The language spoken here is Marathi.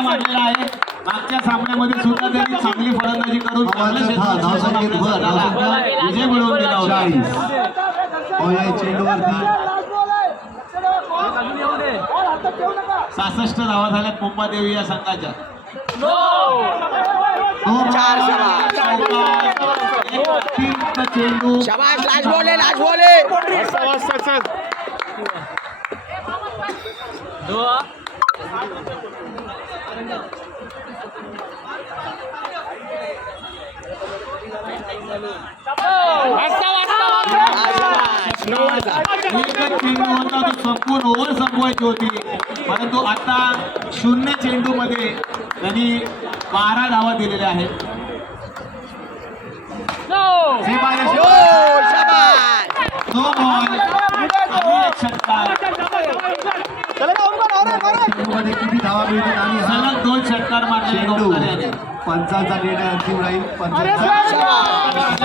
षटकार मारलेला आहे. मागच्या सामन्यामध्ये सुद्धा त्यांनी चांगली फलंदाजी करून विजय मिळवून दिला होता. चेंडूवरती 66 धावा झाल्यात मुंबादेवी या संघाच्या. चेंडू शाबाश, लाज बोले, लाज बोले. एकच चेंडू होता तो संपूर्ण ओव्हर संपवायची होती, परंतु आता 0 चेंडू मध्ये त्यांनी 12 धावा दिलेल्या आहेत. नो बॉल आणि एक षटकार. चेंडूमध्ये किती धावा मिळतात आणि सलग 2 षटकार मारले चेंडू डोंगरे यांनी. पंचांचा निर्णय अंतिम राहील. पंचांचा